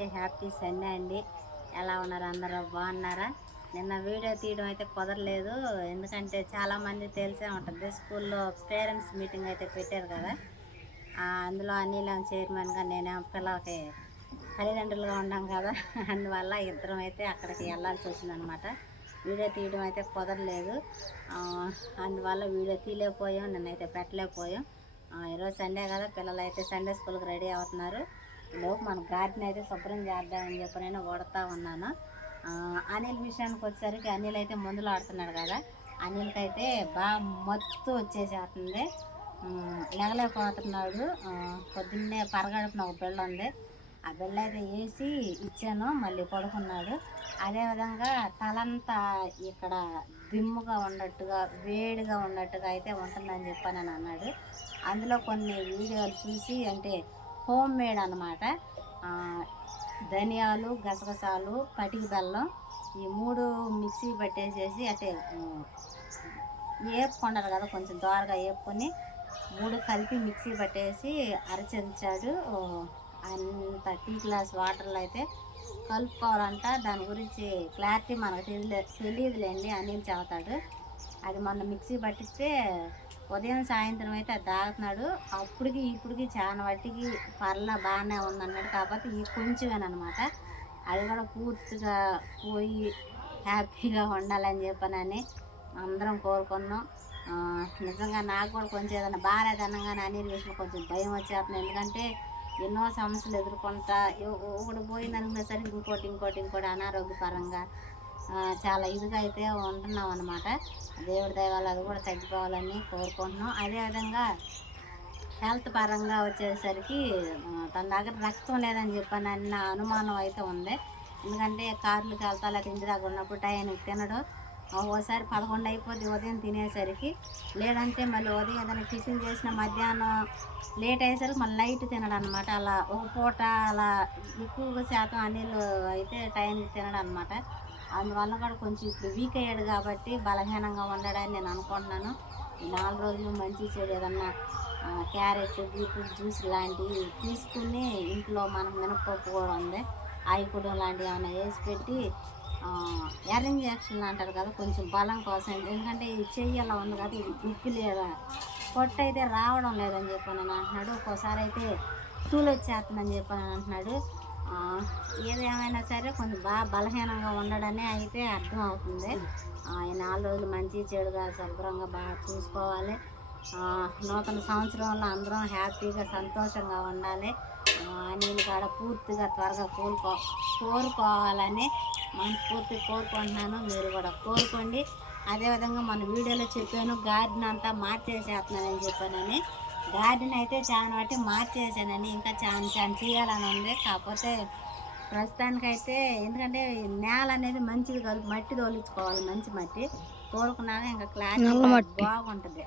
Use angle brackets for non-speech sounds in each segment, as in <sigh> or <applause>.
అందరికీ happy Sunday అండి. ఎలా ఉన్నారు అందరూ? బాగున్నారా? నిన్న వీడియో తీయడం అయితే కుదరలేదు. ఎందుకంటే చాలామంది తెలిసే ఉంటుంది. స్కూల్లో పేరెంట్స్ మీటింగ్ అయితే పెట్టారు కదా. అందులో అనిలం చైర్మన్గా నేను పిల్లలకి తల్లిదండ్రులుగా ఉన్నాం కదా. అందువల్ల ఇద్దరం అయితే అక్కడికి వెళ్ళాల్సి వచ్చిందనమాట. వీడియో తీయడం అయితే కుదరలేదు. అందువల్ల వీడియో తీయలేకపోయాం నిన్నైతే పెట్టలేకపోయాం. ఈరోజు సండే కదా. పిల్లలు అయితే సండే స్కూల్కి రెడీ అవుతున్నారు. లోపు మన గార్డెన్ అయితే శుభ్రం చేద్దామని చెప్పి నేను కొడతా ఉన్నాను. అనిల్ విషయానికి వచ్చేసరికి అనిల్ అయితే మందులు ఆడుతున్నాడు కదా. అనిల్కి అయితే బాగా మత్తు వచ్చేసేస్తుంది. లెగలేకపోతున్నాడు. పొద్దున్నే పరగడుపున ఒక బిళ్ళ ఉంది. ఆ బిళ్ళ అయితే వేసి ఇచ్చాను మళ్ళీ పడుకున్నాడు. అదేవిధంగా తలంతా ఇక్కడ దిమ్ముగా ఉన్నట్టుగా వేడిగా ఉన్నట్టుగా అయితే ఉంటుందని చెప్పానని అన్నాడు. అందులో కొన్ని వీడియోలు చూసి అంటే హోమ్ మేడ్ అనమాట ధనియాలు గసగసాలు పటికి బెల్లం ఈ మూడు మిక్సీ పట్టేసేసి అంటే ఏపుకుంటారు కదా కొంచెం దోరగా వేపుకొని మూడు కలిపి మిక్సీ పట్టేసి అరచించాడు. అంత టీ గ్లాస్ వాటర్లో అయితే కలుపుకోవాలంట. దాని గురించి క్లారిటీ మనకు తెలియదు తెలియదులేండి అనిల్ చెబుతాడు. అది మొన్న మిక్సీ పట్టిస్తే ఉదయం సాయంత్రం అయితే అది తాగుతున్నాడు. అప్పటికి ఇప్పటికి చాలా వాటికి పర్లా బాగానే ఉందన్నాడు. కాబట్టి ఈ కొంచెమేనమాట. అది కూడా పూర్తిగా పోయి హ్యాపీగా ఉండాలని చెప్పనని అందరం కోరుకున్నాం. నిజంగా నాకు కూడా కొంచెం ఏదైనా బాగాలేదనగానే అనిల్ విషయంలో కొంచెం భయం వచ్చేస్తుంది. ఎందుకంటే ఎన్నో సమస్యలు ఎదుర్కొంటా ఒకటి పోయింది అనుకునేసరికి ఇంకోటి ఇంకోటి ఇంకోటి అనారోగ్యపరంగా చాలా ఇదిగా అయితే ఉంటున్నాం అనమాట దేవుడి దయ అది కూడా తగ్గిపోవాలని కోరుకుంటున్నాం. అదేవిధంగా హెల్త్ పరంగా వచ్చేసరికి తన దగ్గర రక్తం లేదని చెప్పాను అన్న అనుమానం అయితే ఉంది. ఎందుకంటే కార్లకు వెళ్తా లేకపోతే ఇంటి దగ్గర ఉన్నప్పుడు టైంకి తినడు. ఓసారి పదకొండు అయిపోద్ది ఉదయం తినేసరికి. లేదంటే మళ్ళీ ఉదయం ఏదైనా టిఫిన్ చేసిన మధ్యాహ్నం లేట్ అయ్యేసరికి మళ్ళీ నైట్ తినడం అనమాట అలా ఒక పూట అలా ఎక్కువగా శాతం అనిల్ అయితే టైంకి తినడం అనమాట అందువల్ల కూడా కొంచెం ఇప్పుడు వీక్ అయ్యాడు కాబట్టి బలహీనంగా ఉండడని నేను అనుకుంటున్నాను. నాలుగు రోజులు మంచి చెడు ఏదన్నా క్యారెట్ బీట్రూట్ జ్యూస్ లాంటివి తీసుకుని ఇంట్లో మనం మినపప్పు కూడా ఉంది ఆయికుడు లాంటివి ఏమైనా వేసి పెట్టి అరేంజ్ ఇంజక్షన్ అంటారు కదా కొంచెం బలం కోసం. ఎందుకంటే ఇది చెయ్యి ఉంది కదా ఇది ఉప్పు లేదా పొట్ట అయితే రావడం లేదని చెప్పని అని అంటున్నాడు. ఒక్కోసారి అయితే తూలు వచ్చేస్తుందని చెప్పని అని అంటున్నాడు. ఏదేమైనా సరే కొంచెం బాగా బలహీనంగా ఉండడనే అయితే అర్థం అవుతుంది ఆ, నాలుగు రోజులు మంచి చెడుగా శుభ్రంగా బాగా చూసుకోవాలి. నూతన సంవత్సరంలో అందరం హ్యాపీగా సంతోషంగా ఉండాలి. నేను కాడ పూర్తిగా త్వరగా కోరుకో కోరుకోవాలని మనస్ఫూర్తిగా కోరుకుంటున్నాను. మీరు కూడా కోరుకోండి అదేవిధంగా మన వీడియోలో చెప్పాను గార్డెన్ అంతా మార్చేసేస్తున్నానని చెప్పానని. గార్డెన్ అయితే చాలా వాటి మార్చేసానని ఇంకా చాలా చాలా చేయాలని ఉంది. కాకపోతే ప్రస్తుతానికైతే ఎందుకంటే నేల అనేది మంచిది కాదు. మట్టి తోలించుకోవాలి. మంచి మట్టి తోలుకున్నాక ఇంకా క్లారిటీ బాగుంటుంది?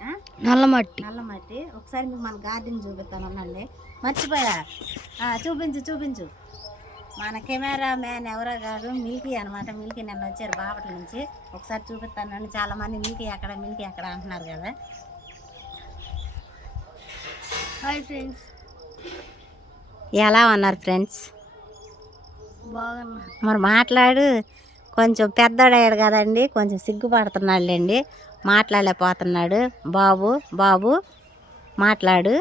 నల్ల మట్టి. నల్ల మట్టి. ఒకసారి మీకు మన గార్డెన్ చూపిస్తాను అనండి మర్చిపోయా చూపించు చూపించు. మన కెమెరా మ్యాన్ ఎవరో కాదు మిల్కీ అనమాట మిల్కీ నిన్న వచ్చారు బాపట్ల నుంచి. ఒకసారి చూపిస్తాను చాలా మంది మిల్కీ ఎక్కడ మిల్కీ ఎక్కడ అంటున్నారు కదా. హాయ్ ఫ్రెండ్స్ ఎలా ఉన్నారు ఫ్రెండ్స్? మరి మాట్లాడు. కొంచెం పెద్దోడయ్యాడు కదండి. కొంచెం సిగ్గుపడుతున్నాడులేండి. మాట్లాడలేకపోతున్నాడు. బాబు బాబు మాట్లాడు.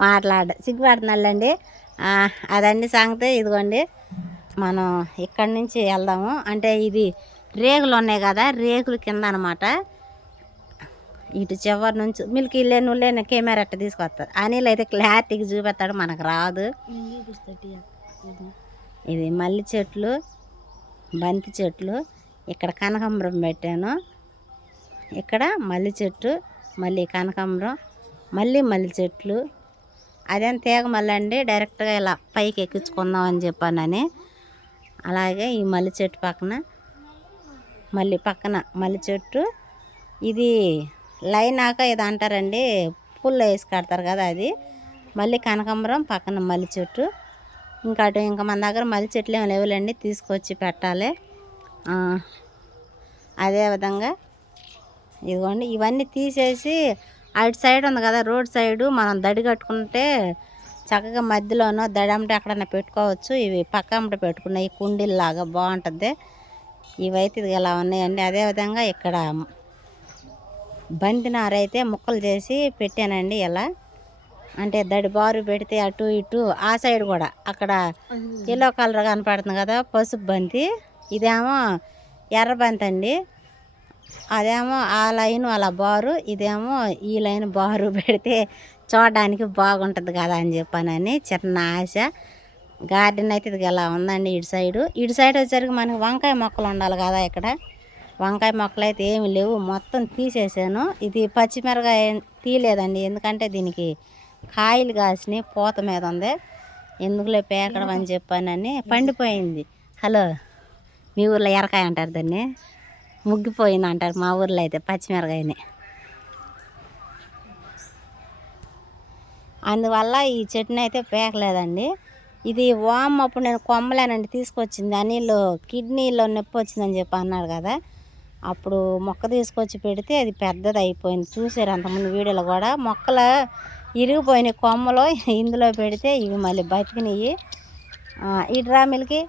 మాట్లాడు. సిగ్గుపడుతున్నాడులేండి. అదండి సంగతి. ఇదిగోండి. మనం ఇక్కడి నుంచి వెళ్దాము. అంటే ఇది రేగులు ఉన్నాయి కదా రేగుల కింద అనమాట ఇటు చివరి నుంచి మిల్కి ఇల్లే నువ్వులే కెమెరా అట్ట తీసుకొస్తారు. అనిల్ అయితే క్లారిటీకి చూపెత్తాడు మనకు రాదు. ఇది మల్లి చెట్లు బంతి చెట్లు ఇక్కడ కనకాంబరం పెట్టాను. ఇక్కడ మల్లి చెట్టు మళ్ళీ కనకాంబరం మళ్ళీ మల్లి చెట్లు. అదేం తీగ మళ్ళీ అండి డైరెక్ట్గా ఇలా పైకి ఎక్కించుకుందాం అని చెప్పానని అలాగే ఈ మల్లి చెట్టు పక్కన మళ్ళీ పక్కన మల్లి చెట్టు. ఇది లైన్ ఆక ఇది అంటారండి పుల్ల వేసి కడతారు కదా అది. మళ్ళీ కనకాంబరం పక్కన మల్లి చెట్టు. ఇంకా అటు ఇంకా మన దగ్గర మల్లి చెట్లు ఏమి లేవులేండి తీసుకొచ్చి పెట్టాలి. అదే అదేవిధంగా ఇదిగోండి ఇవన్నీ తీసేసి అటు సైడ్ ఉంది కదా రోడ్ సైడు మనం దడి కట్టుకుంటే చక్కగా మధ్యలోనో దడంటే ఎక్కడన్నా పెట్టుకోవచ్చు. ఇవి పక్కమ్మట పెట్టుకున్నాయి కుండీల్లాగా బాగుంటుంది. ఇవైతే ఇది ఇలా ఉన్నాయండి. అదేవిధంగా ఇక్కడ బంతి నారైతే ముక్కలు చేసి పెట్టానండి ఇలా. అంటే దడి బారు పెడితే అటు ఇటు ఆ సైడ్ కూడా. అక్కడ ఎల్లో కలర్ కనపడుతుంది కదా పసుపు బంతి. ఇదేమో ఎర్ర బంతి అండి. అదేమో ఆ లైన్ అలా బారు. ఇదేమో ఈ లైన్ బారు పెడితే చూడడానికి బాగుంటుంది కదా అని చెప్పానని చిన్న ఆశ. గార్డెన్ అయితే ఇది ఇలా ఉందండి ఇటు సైడు. ఇటు సైడ్ వచ్చేసరికి మనకి వంకాయ మొక్కలు ఉండాలి కదా ఇక్కడ. వంకాయ మొక్కలు అయితే ఏమి లేవు. మొత్తం తీసేసాను. ఇది పచ్చిమిరకాయ తీయలేదండి. ఎందుకంటే దీనికి కాయలు కాసినాయి. పూత మీద ఉంది. ఎందుకులే పేకడం అని చెప్పానని పండిపోయింది. హలో మీ ఊర్లో ఎరకాయ అంటారు దాన్ని. ముగ్గిపోయింది అంటారు మా ఊర్లో అయితే పచ్చిమిరకాయని. అందువల్ల ఈ చెట్టుని అయితే పేకలేదండి. ఇది వామ్ అప్పుడు నేను కొమ్మలేనండి తీసుకొచ్చింది. అనిలో కిడ్నీలో నొప్పి వచ్చిందని చెప్పి అన్నాడు కదా. అప్పుడు మొక్క తీసుకొచ్చి పెడితే అది పెద్దది అయిపోయింది. చూసారు అంతకుముందు వీడియోలో కూడా మొక్కల ఇరిగిపోయిన కొమ్మలు ఇందులో పెడితే ఇవి మళ్ళీ బతికినాయి. ఈ డ్రామిల్కి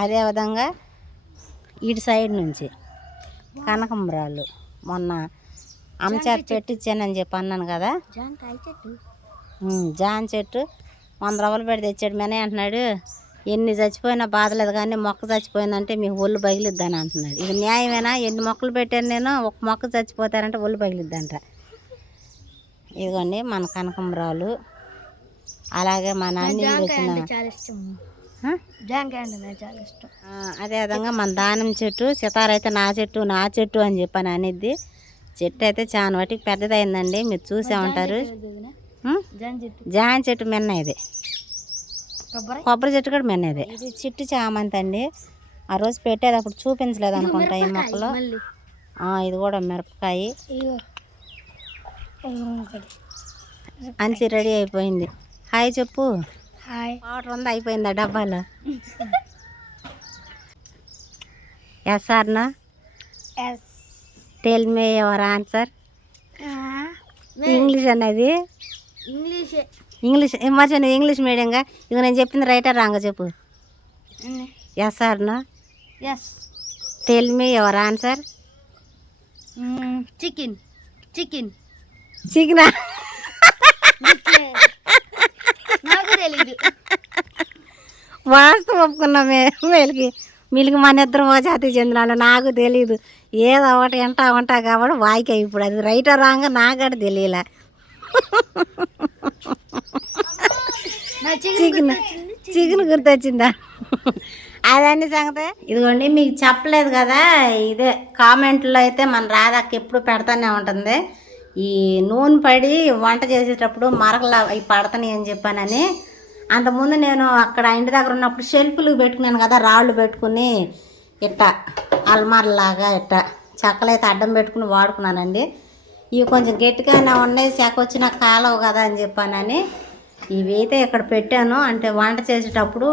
అదేవిధంగా ఇటు సైడ్ నుంచి కనకంబరాలు మొన్న అమ్మచేత పెట్టించానని చెప్పి అన్నాను కదా. జాంకాయ చెట్టు? జామ చెట్టు. వంద రూపాయలు పెట్టి తెచ్చాడు. మేనే అంటున్నాడు ఎన్ని చచ్చిపోయినా బాధలేదు కానీ మొక్క చచ్చిపోయిందంటే మీకు ఒళ్ళు పగిలిద్దని అంటున్నాడు. ఇది న్యాయమేనా? ఎన్ని మొక్కలు పెట్టాను నేను? ఒక మొక్క చచ్చిపోతారంటే ఒళ్ళు పగిలిద్దంట. ఇదిగోండి మన కనకంబరాలు. అలాగే చాలా ఇష్టం. ఆ, అదేవిధంగా మన దానిమ్మ చెట్టు సితార అయితే నా చెట్టు నా చెట్టు అని చెప్పని అనిద్ది. చెట్టు అయితే చాలా వాటికి పెద్దదైందండి. మీరు చూసే ఉంటారు? జాన్ చెట్టు మిన్న ఇది. కొబ్బరి? చెట్టు కూడా మిన్నది ఇది చిట్టు చామంతి అండి ఆ రోజు పెట్టేది అప్పుడు చూపించలేదు అనుకుంటా ఈ మొక్కలు. ఇది కూడా మిరపకాయ. ఇగో ఇగో ఒకటి అన్సి రెడీ అయిపోయింది. హాయ్ చెప్పు. హాయ్. వాటర్ ఉందా అయిపోయిందా డబ్బాలో? Yes సార్నా yes tell me your answer English అన్నది? ఇంగ్లీష్ ఇంగ్లీష్ మర్చి నువ్వు ఇంగ్లీష్ మీడియంగా? ఇక నేను చెప్పింది రైటర్ రాంగ చెప్పు. Yes సార్నా yes tell me your answer chicken chicken. చికెనా? నాకు. తెలీదు. వాస్తవం ఒప్పుకున్నామే వీళ్ళకి వీళ్ళకి మన ఇద్దరు ఓ జాతి చెందినాడు నాకు తెలియదు ఏదో ఒకటి ఎంటా ఉంటా కాబట్టి వాయిక ఇప్పుడు. అది రైట్ రాంగా నాకు కూడా తెలియలే. నా చికెన్ చికెన్ గుర్తొచ్చిందా? అదండి సంగతి. ఇదిగోండి మీకు చెప్పలేదు కదా ఇదే కామెంట్లో అయితే మన రాధక్క ఎప్పుడు పెడతానే ఉంటుంది. ఈ నూనె పడి వంట చేసేటప్పుడు మరకలు అవి పడతాయి అని చెప్పానని. అంతకుముందు నేను అక్కడ ఇంటి దగ్గర ఉన్నప్పుడు షెల్ఫ్లు పెట్టుకున్నాను కదా రాళ్ళు పెట్టుకుని ఇట్ట అల్మార్లాగా ఇట్ట. చెక్కలైతే అడ్డం పెట్టుకుని వాడుకున్నానండి. ఇవి కొంచెం గట్టిగానే ఉన్నాయి శాఖ వచ్చిన కాలవు కదా అని చెప్పానని. ఇవి అయితే ఇక్కడ పెట్టాను. అంటే వంట చేసేటప్పుడు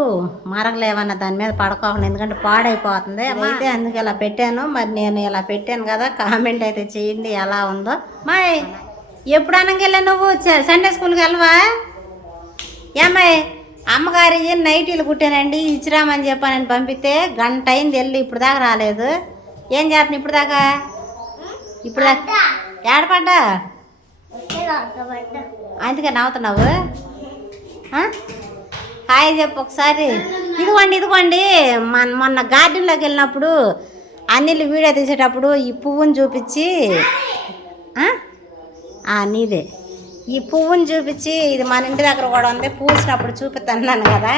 మరగలు ఏమన్నా దాని మీద పడుకోకుండా ఎందుకంటే పాడైపోతుంది. అయితే అందుకు ఇలా పెట్టాను. మరి నేను ఇలా పెట్టాను కదా కామెంట్ అయితే చేయండి ఎలా ఉందో. మా ఎప్పుడు అనగెళ్ళా నువ్వు? సండే స్కూల్కి వెళ్ళవా? ఏమ్మాయి అమ్మగారి నైటీలు కుట్టానండి ఇచ్చిరామని చెప్పానని పంపితే గంట అయింది వెళ్ళి ఇప్పుడు దాకా రాలేదు. ఏం చేస్తున్నావు ఇప్పుడు దాకా? ఇప్పుడు దాకా ఏడపడ్డా? అందుకే నవ్వుతున్నావు? హాయ్ చెప్పు ఒకసారి. ఇదిగోండి ఇదిగోండి. మన మొన్న గార్డెన్లోకి వెళ్ళినప్పుడు అన్నిళ్ళు వీడియో తీసేటప్పుడు ఈ పువ్వుని చూపించి నీదే. ఈ పువ్వుని చూపించి ఇది మన ఇంటి దగ్గర కూడా ఉంది. పూసినప్పుడు చూపిస్తున్నాను కదా.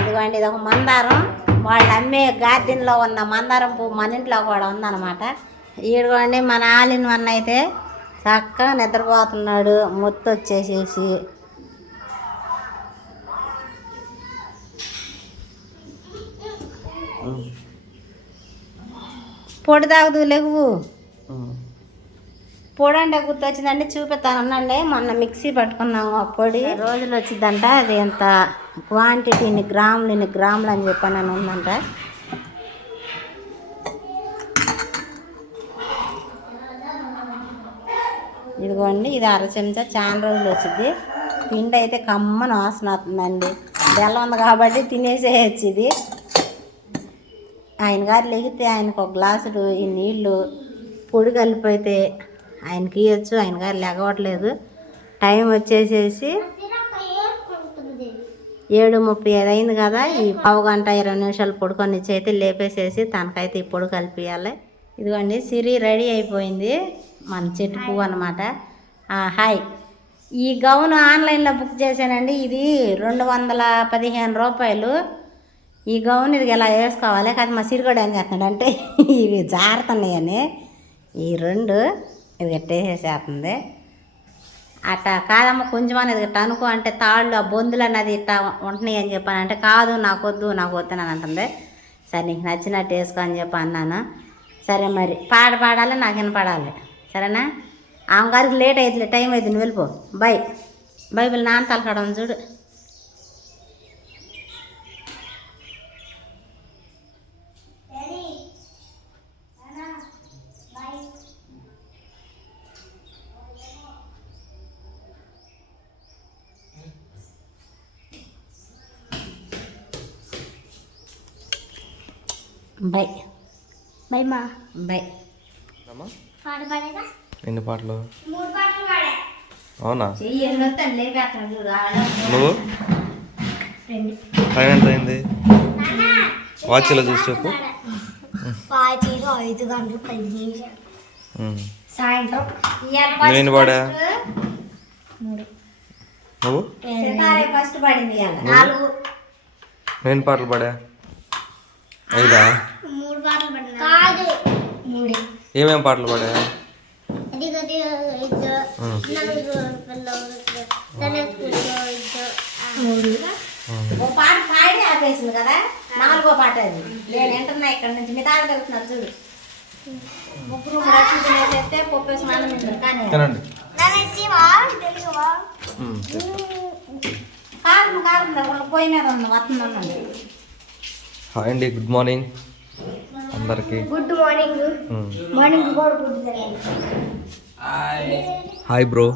ఇదిగోండి ఇది ఒక మందారం. వాళ్ళు అమ్మే గార్డెన్లో ఉన్న మందారం పువ్వు మన ఇంట్లో కూడా ఉందన్నమాట. ఈడుకోండి మన ఆలిన వన్ అయితే చక్కగా నిద్రపోతున్నాడు. మొత్తం వచ్చేసేసి. పొడి తాగుదు లేవు. పొడి అంటే గుర్తొచ్చిందండి చూపిస్తానండి మొన్న మిక్సీ పట్టుకున్నాము ఆ పొడి. రోజులు వచ్చిందంట అది ఎంత క్వాంటిటీ ఇన్ని గ్రాములు ఇన్ని గ్రాములు అని చెప్పాను ఉందంట ఇదిగోండి ఇది అర చెంచా చాలా రోజులు వచ్చింది. పిండి అయితే కమ్మని వాసన వస్తుందండి. బెల్లం ఉంది కాబట్టి తినేసేయచ్చు ఇది. ఆయన గారు లెగితే ఆయనకు ఒక గ్లాసుడు ఈ నీళ్ళు పొడి కలిపితే ఆయనకి ఇవ్వచ్చు ఆయన గారు లెగవట్లేదు. టైం వచ్చేసేసి ఏడు ముప్పై ఐదు అయింది కదా ఈ పావు గంట ఇరవై నిమిషాలు పొడుకొని ఇచ్చి అయితే లేపేసేసి తనకైతే ఈ పొడి కలిపియాలి. ఇదిగోండి సిరి రెడీ అయిపోయింది. మన చెట్టు పువ్వు అనమాట హాయ్. ఈ గౌన్ ఆన్లైన్లో బుక్ చేశానండి. ఇది రెండు వందల పదిహేను రూపాయలు. ఈ గౌన్ ఇది ఇలా వేసుకోవాలి? కాదు మా సిరిగోడు ఏం చేస్తున్నాడు అంటే <laughs> ఇవి జారుతున్నాయని. ఈ రెండు ఇది గట్టేసేసేస్తుంది అట్ట కాదమ్మ కొంచెం అనేది ఇట్ట అనుకో అంటే తాళ్ళు ఆ బొందులు అన్నది ఇట్ట ఉంటున్నాయి అని చెప్పాను అంటే కాదు నాకు వద్దు నాకు వద్దు అని అంటుంది. సరే నీకు నచ్చినట్టు వేసుకో అని చెప్పి అన్నాను. సరే మరి పాట పాడాలి? నాకు వినపడాలి. సరేనా? ఆమె గారికి లేట్ అవుతుంది టైం అవుతుంది నువ్వు వెళ్ళిపో. బై బైబిల్ నాన్న తలకడం చూడు. బై బై మా. బై పాడేదా ఎన్ని పాటలు? అవునా? నువ్వు? టైం ఎంత అయింది. వాచ్లో చూసి చెప్పు. పాచిలో ఐదు గంటలు పది నిమిషాలు ఉమ్. సాయంత్రం ఇవాళ నువ్వేంటి పాడా? మూడు. నువ్వు? సితారే ఫస్ట్ పడింది ఇవాళ నాలుగు. నేను పాటలు పాడా? ఐదా? మూడు పాటలు కాదు. మూడే. ఏమేం పాటలు పాడా ఓ పాట ఆపేసింది కదా? నాలుగో పాట అది. నేను వింటున్నా ఇక్కడ నుంచి. మీ తాత వెళ్తున్నారు చూడు. ముగ్గురు పప్పు స్నానం కానీ కాదు వాళ్ళు పొయ్యి మీద ఉంది హాయ్ అండి గుడ్ మార్నింగ్. అందరికి. Good morning. మార్నింగ్ కూడా good hi. Hi bro.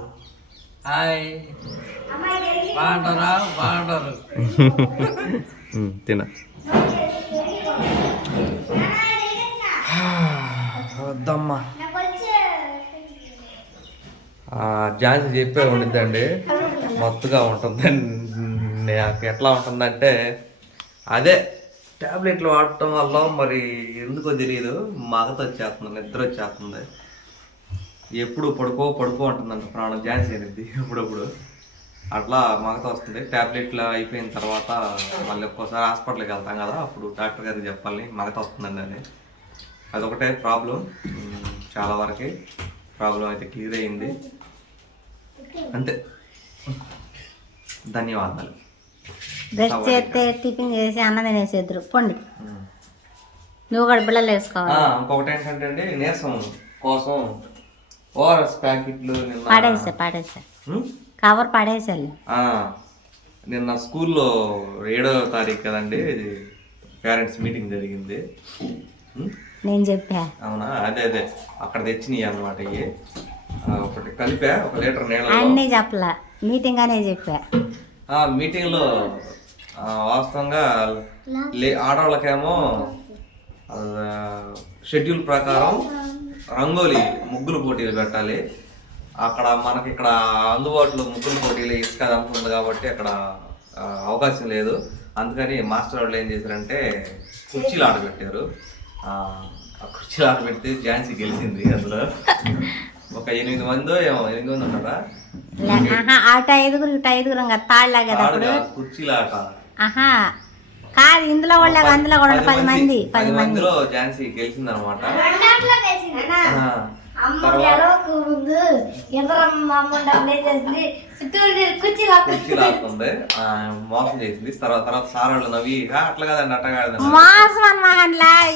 Hi. బాగుంటారా? బాగుంటారు. ఉమ్, తిన. వద్దమ్మా. ఆ, ఝాన్సీ చెప్పే ఉండిద్దండి. మత్తుగా ఉంటుంది నాకు ఎట్లా ఉంటుందంటే అదే ట్యాబ్లెట్లు వాడటం వల్ల మరి ఎందుకో తెలియదు మగత వచ్చేస్తుంది నిద్ర వచ్చేస్తుంది. ఎప్పుడు పడుకో పడుకో ఉంటుందంట ప్రాణం జాన్స్ అయినది ఎప్పుడప్పుడు. అట్లా మగత వస్తుంది. ట్యాబ్లెట్లు అయిపోయిన తర్వాత మళ్ళీ ఒక్కోసారి హాస్పిటల్కి వెళ్తాం కదా అప్పుడు డాక్టర్ గారికి చెప్పాలి మగత వస్తుందండి అని. అదొకటే ప్రాబ్లం. చాలా వరకు ప్రాబ్లం అయితే క్లియర్ అయింది. అంతే. ధన్యవాదాలు. బ్రష్ చేస్తే టిఫిన్ చేసి అన్నం తినేసేద్దరు. పొండి. నువ్వు కూడా బిళ్ళలు ఆ, వేసుకోవాలి ఇంకొకటి ఏంటంటే అండి నీరసం కోసం ఓఆర్ఎస్ ప్యాకెట్లు నిన్న పాడేసా పాడేసా? కవర్ పాడేసాలి నిన్న స్కూల్లో ఏడో తారీఖు కదండి పేరెంట్స్ మీటింగ్ జరిగింది? నేను చెప్పా. అవునా? అదే అదే. అక్కడ తెచ్చినాయి అనమాట ఇవి ఒకటి కలిపా ఒక లీటర్ నీళ్ళలో. అన్నీ చెప్పలా. మీటింగ్ అనే చెప్పా. మీటింగ్లో వాస్తవంగా లే ఆడవాళ్ళకేమో షెడ్యూల్ ప్రకారం రంగోలి ముగ్గులు పోటీలు పెట్టాలి. అక్కడ మనకి ఇక్కడ అందుబాటులో ముగ్గులు పోటీలు ఇసుక అదంతా ఉంది కాబట్టి అక్కడ అవకాశం లేదు. అందుకని మాస్టర్ వాళ్ళు ఏం చేశారంటే కుర్చీలు ఆడబెట్టారు ఆ ఆ కుర్చీలు ఆడబెడితే ఝాన్సీ గెలిచింది అందులో. ఒక ఎనిమిది మందో ఏమో ఎనిమిది మంది ఉన్నారా? అటు ఐదుగురు కుర్చీలు ఆట. ఆహా. కాదు ఇందులో వాళ్ళ అందులో కూడా పది మంది పది మంది. ఝాన్సీ గెలిచింది. అనమాట ముందు ఎంతరం మా అమ్మ డబ్బులు చేసింది చుట్టూ కుర్చీ కుర్చీలు ఆడుతుంది ఆ, మోసం చేసింది. తర్వాత తర్వాత సార్ వాళ్ళు నవ్వి "ఆ, అట్లా కాదండి మోసం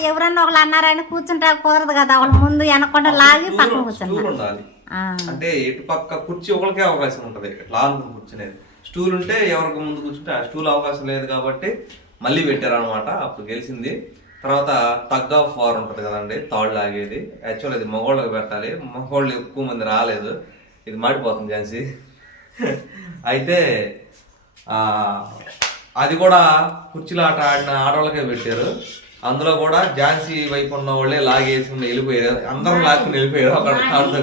ఎవరన్నా ఒకళ్ళు అన్నారని కూర్చుంటా కుదరదు కదా. వాళ్ళ ముందు వెనకుండా లాగి పక్కన ఆ, అంటే ఇటు పక్క కుర్చీ ఒకరికే అవకాశం ఉంటది. లాంగ్ కూర్చునేది స్టూల్ ఉంటే ఎవరికి ముందు కూర్చుంటే ఆ స్టూల్ అవకాశం లేదు కాబట్టి మళ్ళీ పెట్టారు అనమాట అప్పుడు గెలిచింది. తర్వాత తగ్ ఆఫ్ వార్ ఉంటుంది కదండి తాళ్ళు లాగేది. యాక్చువల్ ఇది మగవాళ్ళకి పెట్టాలి. మగవాళ్ళు ఎక్కువ మంది రాలేదు. ఇది మాడిపోతుంది ఝాన్సీ. అయితే ఆ, అది కూడా కుర్చీలు ఆట ఆడిన ఆడవాళ్ళకే పెట్టారు. అందులో కూడా ఝాన్సీ వైపు ఉన్న వాళ్ళే లాగేసుకుని వెళ్ళిపోయారు. అందరం లాక్కుని వెళ్ళిపోయారు. అక్కడ ఆడుతూ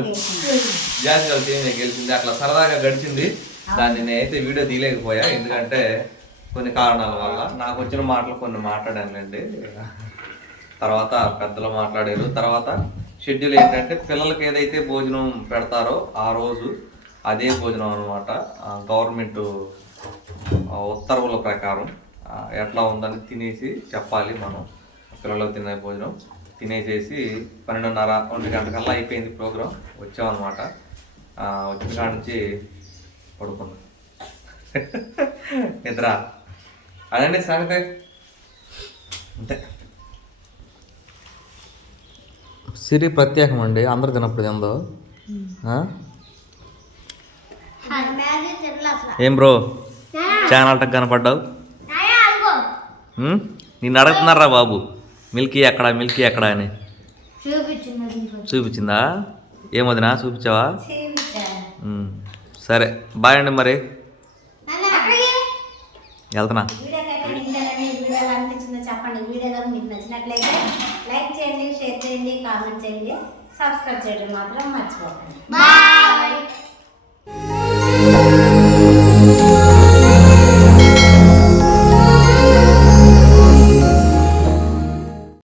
ఝాన్సీ వాళ్ళ టీమే గెలిచింది. అట్లా సరదాగా గడిచింది. దాన్ని నేనైతే వీడియో తీయలేకపోయా. ఎందుకంటే కొన్ని కారణాల వల్ల నాకు వచ్చిన మాటలు కొన్ని మాట్లాడానులేండి తర్వాత పెద్దలు మాట్లాడారు. తర్వాత షెడ్యూల్ ఏంటంటే పిల్లలకి ఏదైతే భోజనం పెడతారో ఆ రోజు అదే భోజనం అనమాట గవర్నమెంట్ ఉత్తర్వుల ప్రకారం ఎట్లా ఉందని తినేసి చెప్పాలి మనం. పిల్లలకు తినే భోజనం తినేసేసి పన్నెండున్నర ఒంటి గంటకల్లా అయిపోయింది ప్రోగ్రాం. వచ్చామన్నమాట. వచ్చిన కాడ నుంచి పడుకున్నాం నిద్ర. అదండి సంగతి. అంతే. సిరి ప్రత్యేకం అండి. అందరు తినప్పుడు ఏందో ఏం బ్రో? ఛానల్ టక్ కనపడ్డావు? నిన్ను అడుగుతున్నారా బాబు? మిల్కీ ఎక్కడ మిల్కీ ఎక్కడ అని? చూపించింది ఏమొదినా? చూపించావా. సరే బాయ్ అండి మరి. వెళ్తున్నా. చెప్పండి. వీడియో మీకు నచ్చినట్లయితే లైక్ చేయండి షేర్ చేయండి కామెంట్ చేయండి సబ్స్క్రైబ్ చేయడం మాత్రం మర్చిపోకండి. బాయ్.